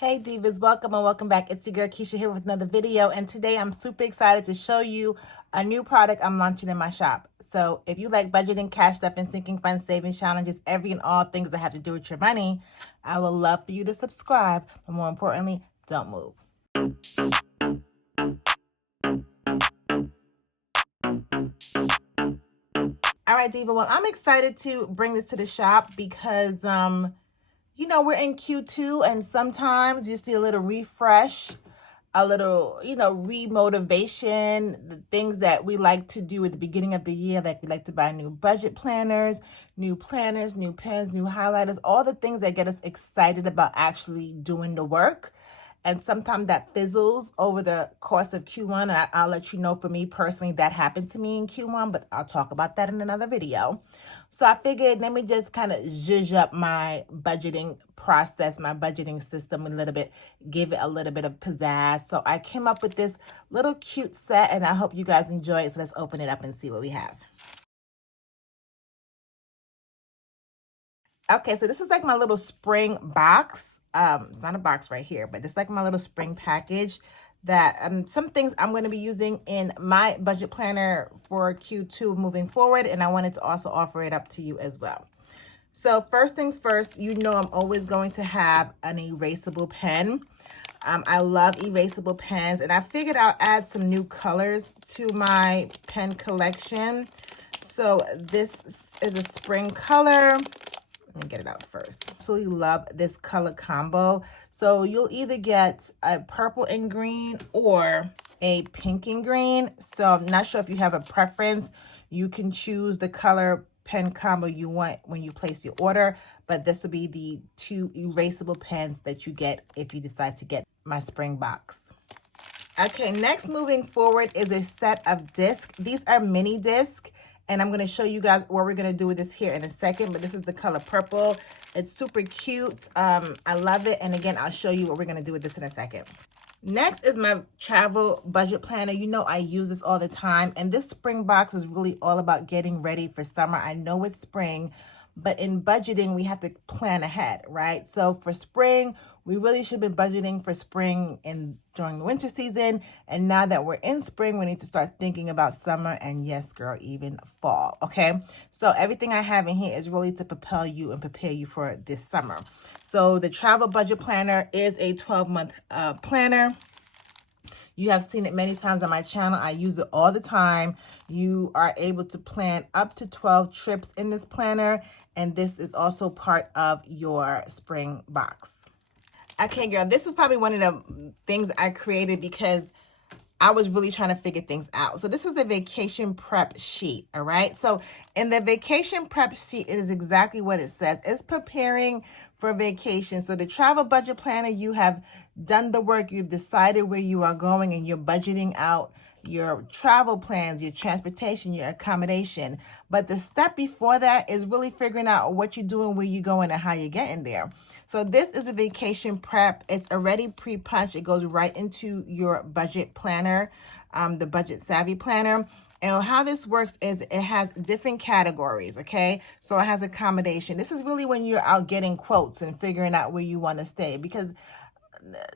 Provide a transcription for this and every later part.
Hey Divas, welcome and welcome back. It's your girl Keisha here with another video, and today I'm super excited to show you a new product I'm launching in my shop. So if you like budgeting, cash stuff, and sinking funds, savings challenges, every and all things that have to do with your money, I would love for you to subscribe, but more importantly, don't move. All right, Diva, well, I'm excited to bring this to the shop because we're in Q2 and sometimes you see a little refresh, a little, remotivation, the things that we like to do at the beginning of the year. Like we like to buy new budget planners, new pens, new highlighters, all the things that get us excited about actually doing the work. And sometimes that fizzles over the course of Q1. And I'll let you know, for me personally, that happened to me in Q1, but I'll talk about that in another video. So I figured, let me just kind of zhuzh up my budgeting process, my budgeting system a little bit, give it a little bit of pizzazz. So I came up with this little cute set, and I hope you guys enjoy it. So let's open it up and see what we have. Okay, so this is like my little spring box. It's not a box right here, but it's like my little spring package that some things I'm going to be using in my budget planner for Q2 moving forward, and I wanted to also offer it up to you as well. So first things first, I'm always going to have an erasable pen. I love erasable pens, and I figured I'll add some new colors to my pen collection. So this is a spring color. Let me get it out first. Absolutely love this color combo. So you'll either get a purple and green or a pink and green. So I'm not sure if you have a preference. You can choose the color pen combo you want when you place your order, but this will be the two erasable pens that you get if you decide to get my spring box. Okay, next moving forward is a set of discs. These are mini discs, and I'm going to show you guys what we're going to do with this here in a second, but this is the color purple. It's super cute. I love it, and again, I'll show you what we're going to do with this in a second. Next is my travel budget planner. I use this all the time, and this spring box is really all about getting ready for summer. I know it's spring, but in budgeting, we have to plan ahead, right? So for spring, we really should be budgeting for spring during the winter season. And now that we're in spring, we need to start thinking about summer and, yes, girl, even fall, okay? So everything I have in here is really to propel you and prepare you for this summer. So the travel budget planner is a 12-month planner. You have seen it many times on my channel. I use it all the time. You are able to plan up to 12 trips in this planner, and this is also part of your spring box. Okay, girl, this is probably one of the things I created because I was really trying to figure things out. So this is a vacation prep sheet, all right? So in the vacation prep sheet, it is exactly what it says. It's preparing for vacation. So the travel budget planner, you have done the work, you've decided where you are going, and you're budgeting out your travel plans, your transportation, your accommodation. But the step before that is really figuring out what you're doing, where you're going, and how you're getting there. So this is a vacation prep. It's already pre-punched. It goes right into your budget planner, the Budget Savvy Planner. And how this works is it has different categories, okay? So it has accommodation. This is really when you're out getting quotes and figuring out where you want to stay, because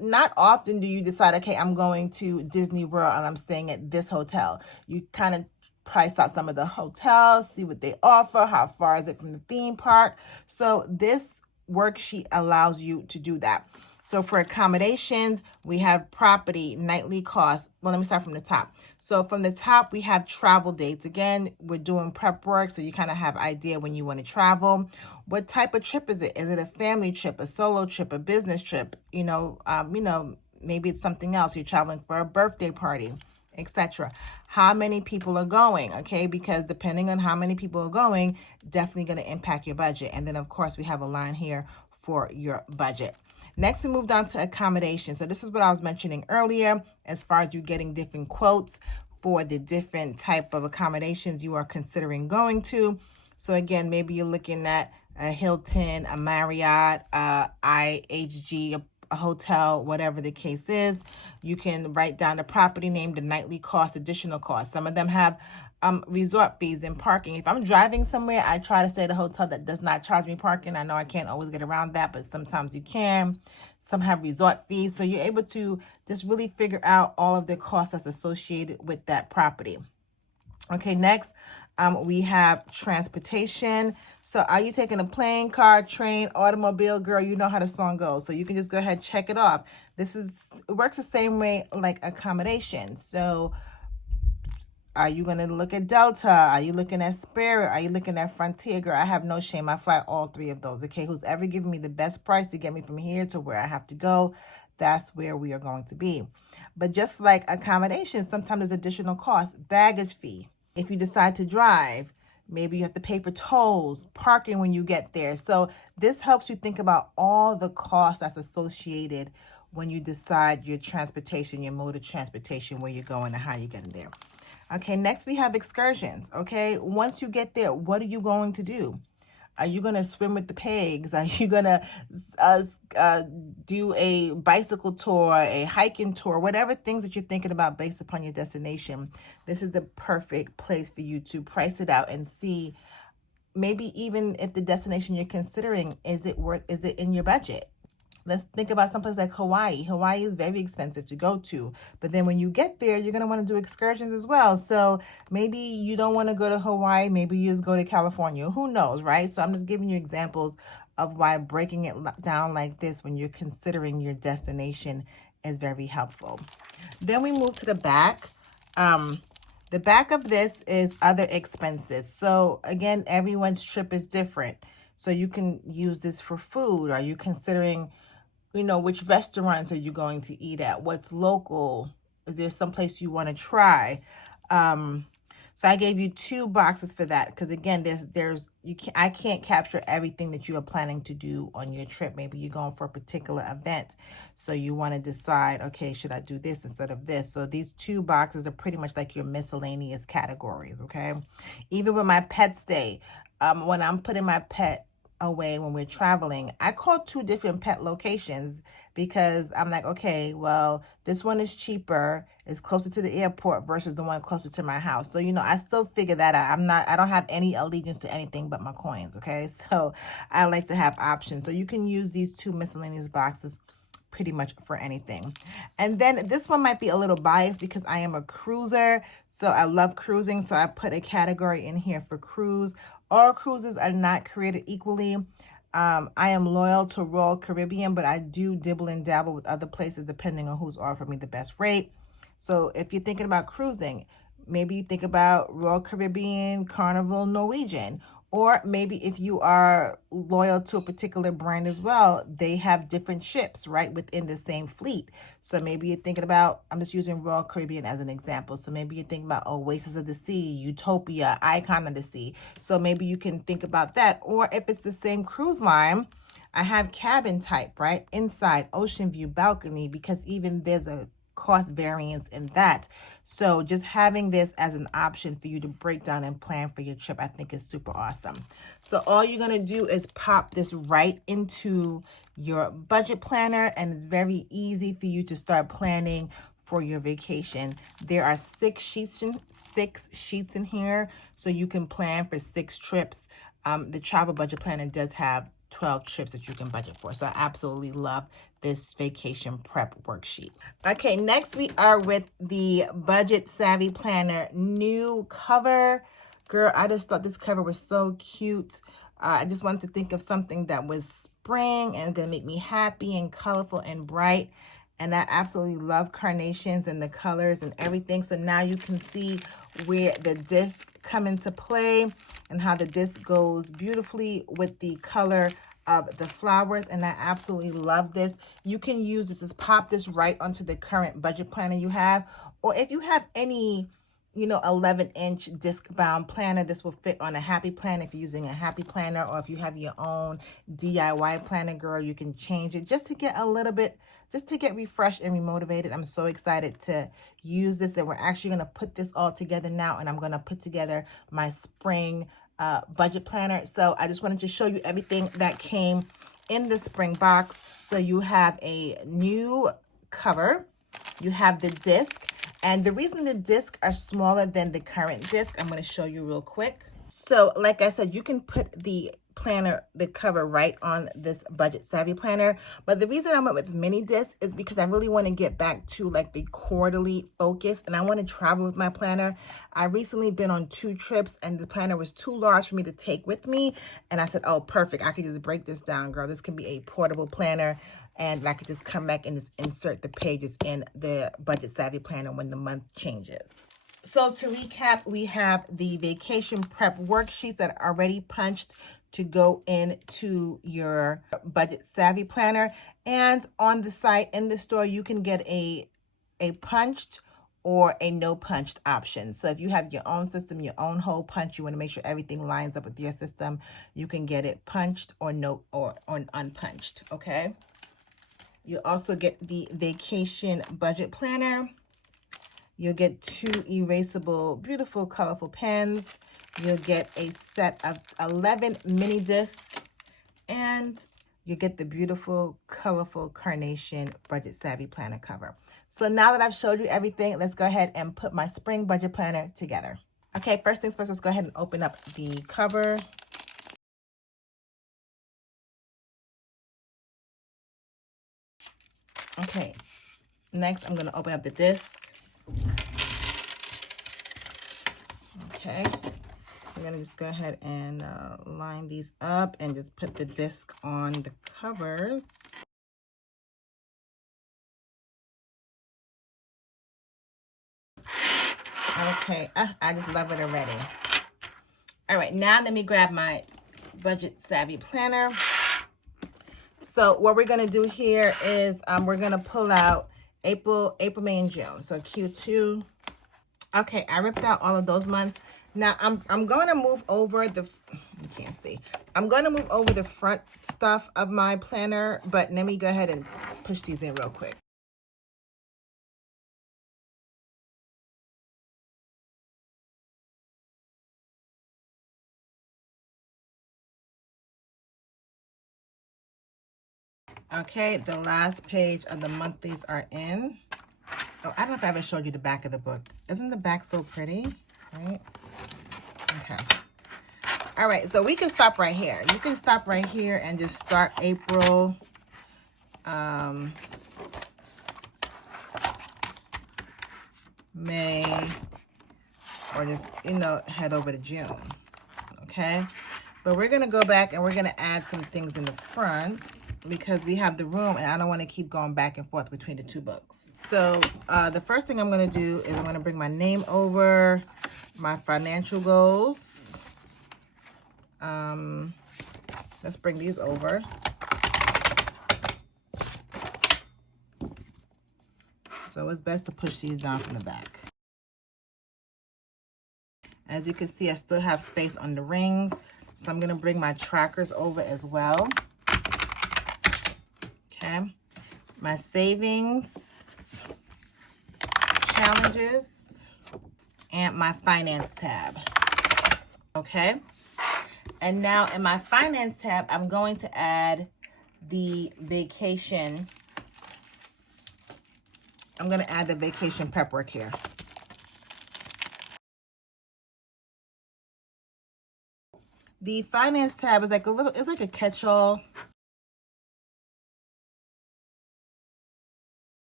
not often do you decide, okay, I'm going to Disney World and I'm staying at this hotel. You kind of price out some of the hotels, see what they offer, how far is it from the theme park. So this worksheet allows you to do that. So for accommodations, we have property, nightly costs. Well, let me start from the top. So from the top, we have travel dates. Again, we're doing prep work, so you kind of have idea when you want to travel. What type of trip is it? Is it a family trip, a solo trip, a business trip? Maybe it's something else. You're traveling for a birthday party, etc. How many people are going, okay? Because depending on how many people are going, definitely going to impact your budget. And then, of course, we have a line here for your budget. Next, we moved on to accommodation. So this is what I was mentioning earlier as far as you getting different quotes for the different type of accommodations you are considering going to. So again, maybe you're looking at a Hilton, a Marriott, IHG, a hotel, whatever the case is. You can write down the property name, the nightly cost, additional cost. Some of them have resort fees and parking. If I'm driving somewhere, I try to stay at a hotel that does not charge me parking. I know I can't always get around that, but sometimes you can. Some have resort fees. So you're able to just really figure out all of the costs that's associated with that property. Okay, next, we have transportation. So are you taking a plane, car, train, automobile? Girl, you know how the song goes. So you can just go ahead and check it off. It works the same way like accommodation. So are you going to look at Delta? Are you looking at Spirit? Are you looking at Frontier? Girl, I have no shame. I fly all three of those. Okay, who's ever giving me the best price to get me from here to where I have to go, that's where we are going to be. But just like accommodation, sometimes there's additional costs. Baggage fee. If you decide to drive, maybe you have to pay for tolls, parking when you get there. So this helps you think about all the costs that's associated when you decide your transportation, your mode of transportation, where you're going and how you're getting there. Okay, next we have excursions. Okay, once you get there, what are you going to do? Are you going to swim with the pigs? Are you going to do a bicycle tour, a hiking tour, whatever things that you're thinking about based upon your destination? This is the perfect place for you to price it out and see maybe even if the destination you're considering, is it in your budget? Let's think about someplace like Hawaii. Hawaii is very expensive to go to, but then when you get there, you're going to want to do excursions as well. So maybe you don't want to go to Hawaii. Maybe you just go to California. Who knows, right? So I'm just giving you examples of why breaking it down like this when you're considering your destination is very helpful. Then we move to the back. The back of this is other expenses. So again, everyone's trip is different. So you can use this for food. Are you considering, which restaurants are you going to eat at? What's local? Is there some place you want to try? So I gave you 2 boxes for that because again, I can't capture everything that you are planning to do on your trip. Maybe you're going for a particular event, so you want to decide, okay, should I do this instead of this? So these 2 boxes are pretty much like your miscellaneous categories. Okay, even with my pet stay, when I'm putting my pet away when we're traveling, I call 2 different pet locations because I'm like, okay, well, this one is cheaper, it's closer to the airport versus the one closer to my house. So, I still figure that out. I don't have any allegiance to anything but my coins. Okay. So I like to have options. So you can use these 2 miscellaneous boxes pretty much for anything. And then this one might be a little biased because I am a cruiser. So I love cruising. So I put a category in here for cruise. All cruises are not created equally. I am loyal to Royal Caribbean, but I do dibble and dabble with other places depending on who's offering me the best rate. So if you're thinking about cruising, maybe you think about Royal Caribbean, Carnival, Norwegian. Or maybe if you are loyal to a particular brand as well, they have different ships, right, within the same fleet. So maybe you're thinking about, I'm just using Royal Caribbean as an example. So maybe you're thinking about Oasis of the Sea, Utopia, Icon of the Sea. So maybe you can think about that. Or if it's the same cruise line, I have cabin type, right? Inside, ocean view, balcony, because even there's a cost variance in that. So just having this as an option for you to break down and plan for your trip, I think is super awesome. So all you're going to do is pop this right into your budget planner, and it's very easy for you to start planning for your vacation. There are 6 sheets in here, so you can plan for 6 trips. The travel budget planner does have 12 trips that you can budget for. So I absolutely love this vacation prep worksheet. Okay, next we are with the Budget Savvy Planner new cover. Girl, I just thought this cover was so cute. I just wanted to think of something that was spring and gonna make me happy and colorful and bright. And I absolutely love carnations and the colors and everything. So now you can see where the disc come into play and how the disc goes beautifully with the color of the flowers. And I absolutely love this. You can use this, just pop this right onto the current budget planner you have. Or if you have any 11-inch disc bound planner, this will fit on a happy planner if you're using a happy planner, or if you have your own DIY planner, girl, you can change it just to get refreshed and remotivated. I'm so excited to use this, and we're actually going to put this all together now, and I'm going to put together my spring budget planner. So I just wanted to show you everything that came in the spring box. So you have a new cover, you have the disc, and the reason the discs are smaller than the current disc, I'm going to show you real quick. So like I said, you can put the planner, the cover right on this Budget Savvy planner. But the reason I went with mini disc is because I really want to get back to like the quarterly focus, and I want to travel with my planner. I recently been on 2 trips and the planner was too large for me to take with me. And I said, oh, perfect. I could just break this down, girl. This can be a portable planner. And I could just come back and just insert the pages in the Budget Savvy planner when the month changes. So to recap, we have the vacation prep worksheets that are already punched to go into your Budget Savvy planner. And on the site, in the store, you can get a punched or a no punched option. So if you have your own system, your own hole punch, you want to make sure everything lines up with your system, you can get it punched or no or unpunched, okay? You also get the vacation budget planner. You'll get 2 erasable, beautiful, colorful pens. You'll get a set of 11 mini discs. And you get the beautiful, colorful Carnation Budget Savvy planner cover. So now that I've showed you everything, let's go ahead and put my spring budget planner together. Okay, first things first, let's go ahead and open up the cover. Okay, next I'm going to open up the disc. Okay, I'm going to just go ahead and line these up and just put the disc on the covers. Okay, I just love it already. All right, now let me grab my Budget Savvy planner. So what we're going to do here is we're going to pull out April, May, and June. So Q2. Okay, I ripped out all of those months. Now I'm going to move over the, you can't see. I'm going to move over the front stuff of my planner, but let me go ahead and push these in real quick. Okay, the last page of the monthlies are in. Oh, I don't know if I ever showed you the back of the book. Isn't the back so pretty? Right? Okay. All right, so we can stop right here. You can stop right here and just start April. May, or just, head over to June. Okay? But we're going to go back and we're going to add some things in the front because we have the room and I don't want to keep going back and forth between the 2 books. So the first thing I'm going to do is I'm going to bring my name over, my financial goals. Let's bring these over. So it's best to push these down from the back. As you can see, I still have space on the rings. So I'm going to bring my trackers over as well. Okay. My savings, challenges, and my finance tab. Okay. And now in my finance tab, I'm going to add the vacation. I'm going to add the vacation prep work here. The finance tab is like a little, it's like a catch-all.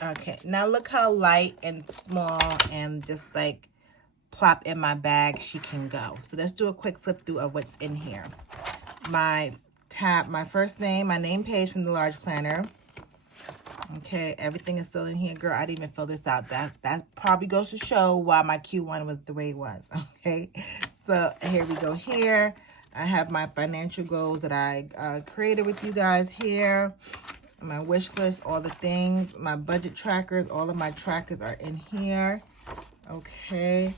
Okay, now look how light and small and just like plop in my bag she can go. So let's do a quick flip through of what's in here. My tab, my first name, my name page from the large planner. Okay, everything is still in here, girl. I didn't even fill this out. That probably goes to show why my Q1 was the way it was. Okay, so here we go. Here I have my financial goals that I created with you guys here. My wish list, all the things, my budget trackers, all of my trackers are in here. Okay.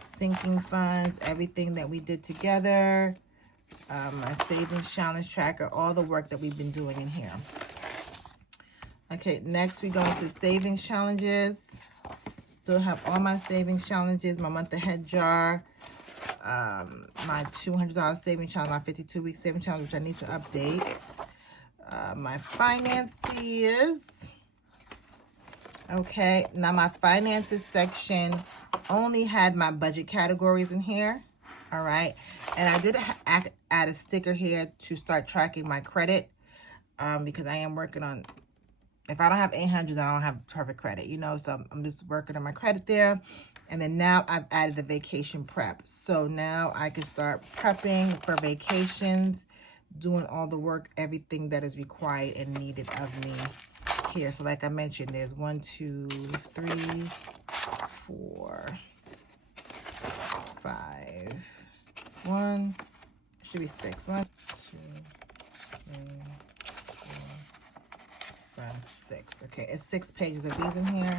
Sinking funds, everything that we did together. My savings challenge tracker, all the work that we've been doing in here. Okay, next we go into savings challenges. Still have all my savings challenges, my month ahead jar. my $200 saving challenge, my 52-week saving challenge, which I need to update. My finances. Okay, now my finances section only had my budget categories in here. All right, and I did add a sticker here to start tracking my credit, because I am working on, if I don't have 800, I don't have perfect credit, you know, so I'm just working on my credit there. And then now I've added the vacation prep. So now I can start prepping for vacations, doing all the work, everything that is required and needed of me here. So like I mentioned, there's 1, 2, 3, 4, 5, 1, should be 6, 1, 2, 3, 4, 5, 6. Okay, it's 6 pages of these in here.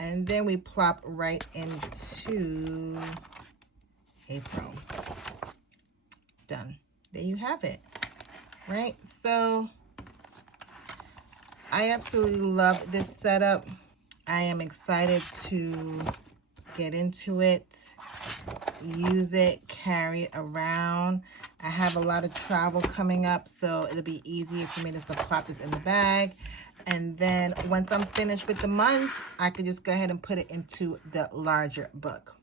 And then we plop right into April. Done. There you have it. Right? So I absolutely love this setup. I am excited to get into it, use it, carry it around. I have a lot of travel coming up, so it'll be easier for me to just plop this in the bag. And then once I'm finished with the month, I can just go ahead and put it into the larger book.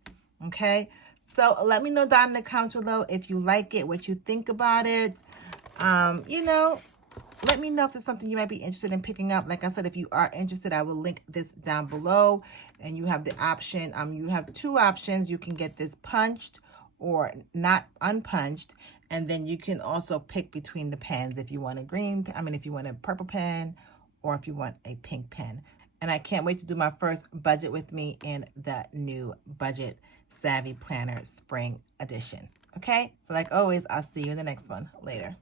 Okay? So let me know down in the comments below if you like it, what you think about it. You know, let me know if there's something you might be interested in picking up. Like I said, if you are interested, I will link this down below. And you have the option, you have 2 options. You can get this punched or not unpunched. And then you can also pick between the pens if you want a if you want a purple pen, or if you want a pink pen. And I can't wait to do my first budget with me in the new Budget Savvy Planner Spring Edition. Okay? So like always, I'll see you in the next one. Later.